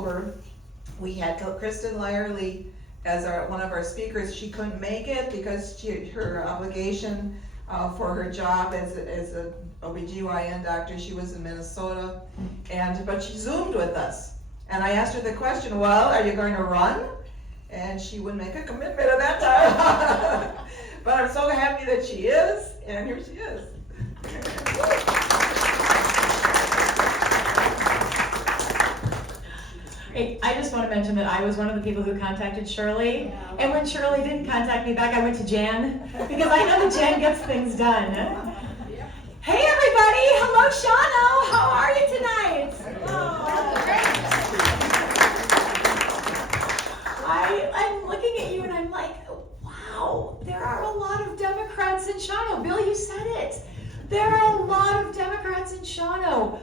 October, we had Kristin Lyerly as one of our speakers. She couldn't make it because her obligation for her job as a OBGYN doctor, she was in Minnesota, but she Zoomed with us. And I asked her the question, well, are you going to run? And she wouldn't make a commitment at that time. But I'm so happy that she is, and here she is. Hey, I just want to mention that I was one of the people who contacted Shirley, and when Shirley didn't contact me back, I went to Jan, because I know that Jan gets things done. Hey everybody, hello Shawano, how are you tonight? I'm looking at you and I'm like, wow, there are a lot of Democrats in Shawano. Bill, you said it. There are a lot of Democrats in Shawano.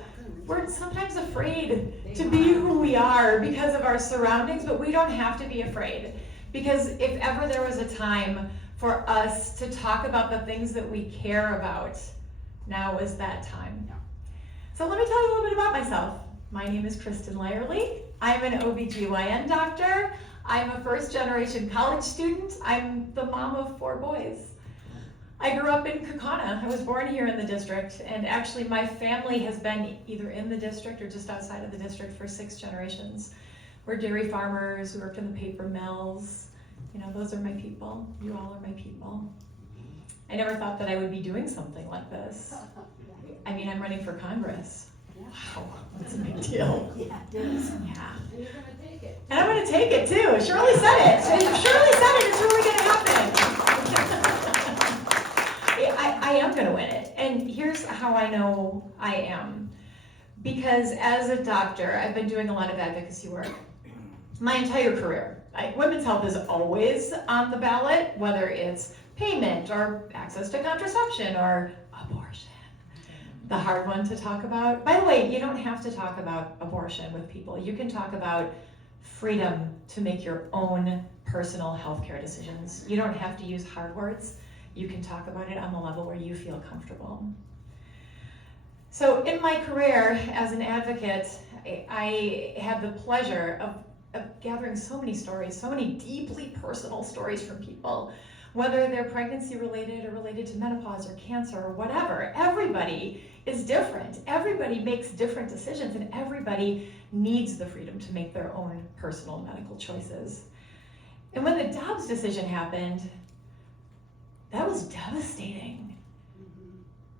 We're sometimes afraid to be who we are because of our surroundings, but we don't have to be afraid. Because if ever there was a time for us to talk about the things that we care about, now is that time. So let me tell you a little bit about myself. My name is Kristin Lyerly. I'm an OBGYN doctor. I'm a first-generation college student. I'm the mom of 4 boys. I grew up in Kaukauna. I was born here in the district, and actually my family has been either in the district or just outside of the district for 6 generations. We're dairy farmers, we worked in the paper mills. You know, those are my people. You all are my people. I never thought that I would be doing something like this. I mean, I'm running for Congress. Wow, that's a big deal. Yeah, it is. Yeah. And you're gonna take it. And I'm gonna take it too. Shirley said it. If Shirley said it, it's really gonna happen. I am gonna win it. And here's how I know I am. Because as a doctor, I've been doing a lot of advocacy work my entire career. Women's health is always on the ballot, whether it's payment or access to contraception or abortion. The hard one to talk about. By the way, you don't have to talk about abortion with people. You can talk about freedom to make your own personal healthcare decisions. You don't have to use hard words. You can talk about it on the level where you feel comfortable. So in my career as an advocate, I had the pleasure of gathering so many stories, so many deeply personal stories from people, whether they're pregnancy related or related to menopause or cancer or whatever. Everybody is different. Everybody makes different decisions, and everybody needs the freedom to make their own personal medical choices. And when the Dobbs decision happened, that was devastating.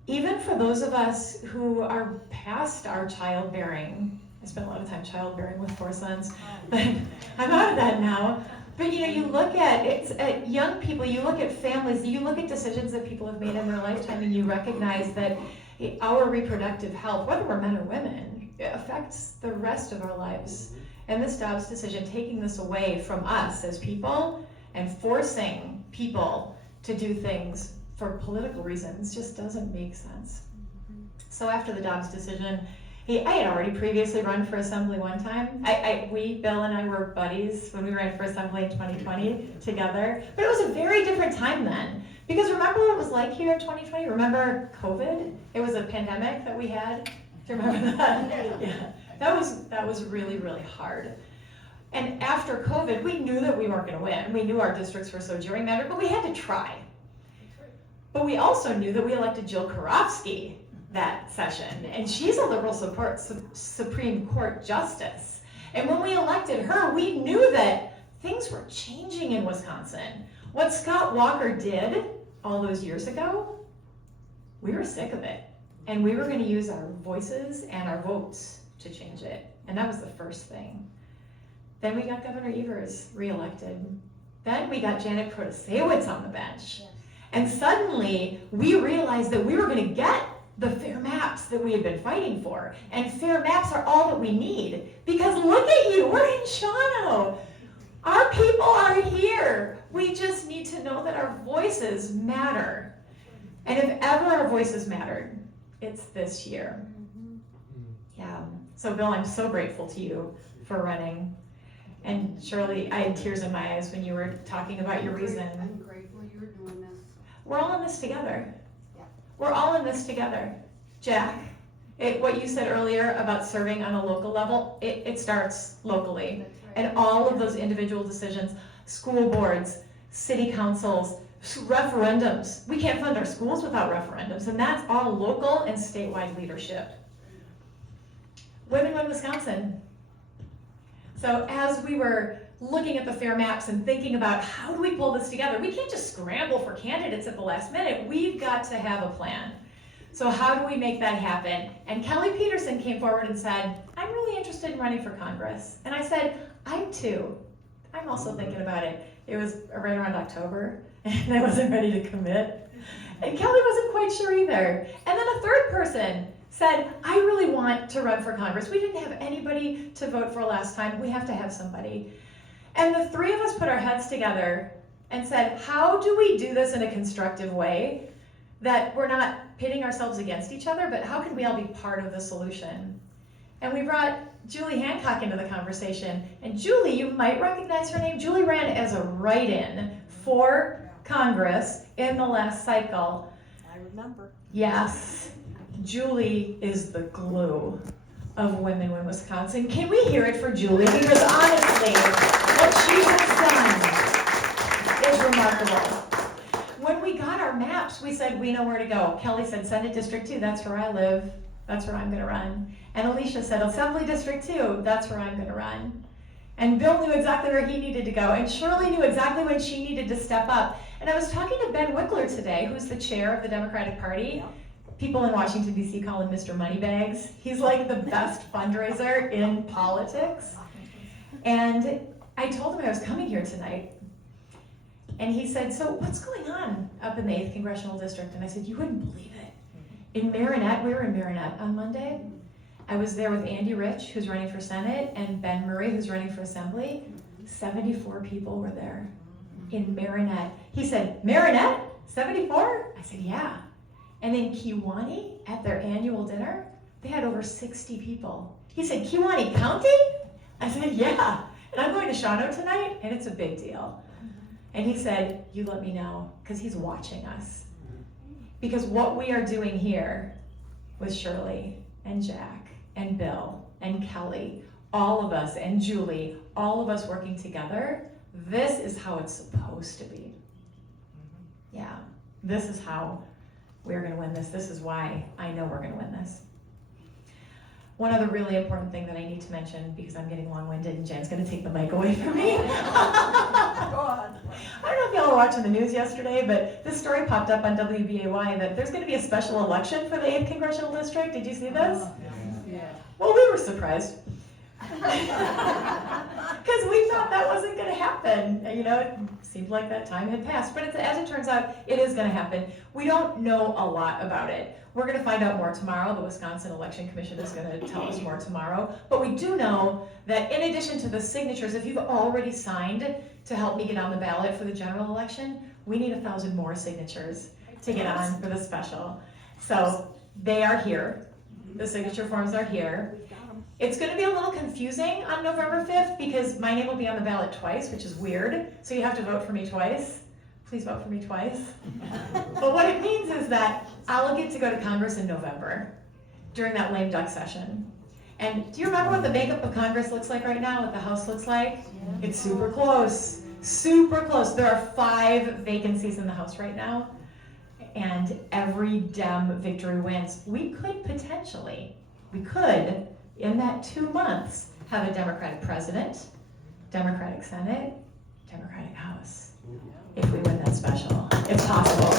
Even for those of us who are past our childbearing. I spent a lot of time childbearing with 4 sons, but I'm out of that now. But you know, you look at young people, you look at families, you look at decisions that people have made in their lifetime, and you recognize that our reproductive health, whether we're men or women, it affects the rest of our lives. And this Dobbs decision, taking this away from us as people and forcing people to do things for political reasons, just doesn't make sense. So after the Dobbs decision, I had already previously run for assembly one time. Bill and I were buddies when we ran for assembly in 2020 together. But it was a very different time then. Because remember what it was like here in 2020? Remember COVID? It was a pandemic that we had. Do you remember that? Yeah. That was really, really hard. And after COVID, we knew that we weren't going to win. We knew our districts were so gerrymandered, but we had to try. But we also knew that we elected Jill Karofsky that session, and she's a liberal Supreme Court justice. And when we elected her, we knew that things were changing in Wisconsin. What Scott Walker did all those years ago, we were sick of it. And we were going to use our voices and our votes to change it. And that was the first thing. Then we got Governor Evers reelected. Then we got Janet Protasewicz on the bench. And suddenly we realized that we were going to get the fair maps that we had been fighting for. And fair maps are all that we need. Because look at you, we're in Shawano. Our people are here. We just need to know that our voices matter. And if ever our voices mattered, it's this year. Yeah. So Bill, I'm so grateful to you for running. And Shirley, I had tears in my eyes when you were talking about your reason. I'm grateful you're doing this. We're all in this together. Yeah. We're all in this together. Jack, What you said earlier about serving on a local level, it starts locally. That's right. And all of those individual decisions, school boards, city councils, referendums. We can't fund our schools without referendums, and that's all local and statewide leadership. Women Win Wisconsin. So as we were looking at the fair maps and thinking about how do we pull this together, we can't just scramble for candidates at the last minute. We've got to have a plan. So how do we make that happen? And Kelly Peterson came forward and said, I'm really interested in running for Congress. And I said, I too. I'm also thinking about it. It was right around October, and I wasn't ready to commit. And Kelly wasn't quite sure either. And then a third person said, I really want to run for Congress. We didn't have anybody to vote for last time. We have to have somebody. And the three of us put our heads together and said, how do we do this in a constructive way that we're not pitting ourselves against each other, but how can we all be part of the solution? And we brought Julie Hancock into the conversation. And Julie, you might recognize her name. Julie ran as a write-in for Congress in the last cycle. I remember. Yes, Julie is the glue of Women Win Wisconsin. Can we hear it for Julie? Because honestly, what she has done is remarkable. When we got our maps, we said, we know where to go. Kelly said, Senate District 2, that's where I live. That's where I'm gonna run. And Alicia said, Assembly District 2, that's where I'm gonna run. And Bill knew exactly where he needed to go. And Shirley knew exactly when she needed to step up. And I was talking to Ben Wickler today, who's the chair of the Democratic Party. People in Washington, D.C. call him Mr. Moneybags. He's like the best fundraiser in politics. And I told him I was coming here tonight. And he said, so what's going on up in the 8th Congressional District? And I said, you wouldn't believe it. In Marinette, we were in Marinette on Monday. I was there with Andy Rich, who's running for Senate, and Ben Murray, who's running for Assembly. 74 people were there in Marinette. He said, Marinette? 74? I said, yeah. And in Kewanee, at their annual dinner, they had over 60 people. He said, Kewanee County? I said, yeah. And I'm going to Shawano tonight, and it's a big deal. And he said, you let me know, because he's watching us. Because what we are doing here with Shirley and Jack and Bill and Kelly, all of us, and Julie, all of us working together, this is how it's supposed to be. Yeah, this is how we're gonna win this. This is why I know we're gonna win this. One other really important thing that I need to mention, because I'm getting long-winded and Jen's gonna take the mic away from me. Go on. I don't know if y'all were watching the news yesterday, but this story popped up on WBAY that there's gonna be a special election for the 8th Congressional District. Did you see this? Yeah. Well, we were surprised. Because we thought that wasn't going to happen. You know, it seemed like that time had passed. But as it turns out, it is going to happen. We don't know a lot about it. We're going to find out more tomorrow. The Wisconsin Election Commission is going to tell us more tomorrow. But we do know that in addition to the signatures, if you've already signed to help me get on the ballot for the general election, we need 1,000 more signatures to get on for the special. So they are here. The signature forms are here. It's going to be a little confusing on November 5th because my name will be on the ballot twice, which is weird. So you have to vote for me twice. Please vote for me twice. But what it means is that I'll get to go to Congress in November during that lame duck session. And do you remember what the makeup of Congress looks like right now, what the House looks like? It's super close, super close. There are 5 vacancies in the House right now. And every Dem victory wins. We could potentially, in that 2 months, have a Democratic president, Democratic Senate, Democratic House, if we win that special. It's possible.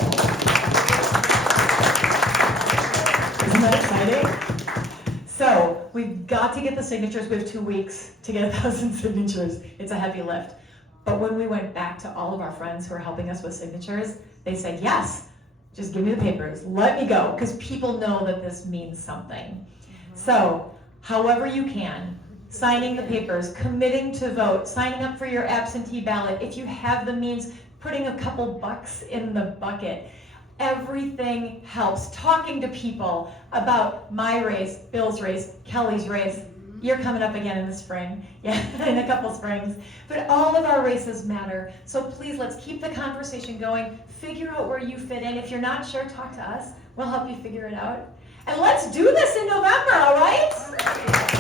Isn't that exciting? So we've got to get the signatures. We have 2 weeks to get 1,000 signatures. It's a heavy lift. But when we went back to all of our friends who are helping us with signatures, they said, yes, just give me the papers, let me go, because people know that this means something. So, however you can, signing the papers, committing to vote, signing up for your absentee ballot, if you have the means, putting a couple bucks in the bucket. Everything helps. Talking to people about my race, Bill's race, Kelly's race. You're coming up again in the spring, in a couple springs. But all of our races matter. So please, let's keep the conversation going. Figure out where you fit in. If you're not sure, talk to us. We'll help you figure it out. And let's do this in November, all right?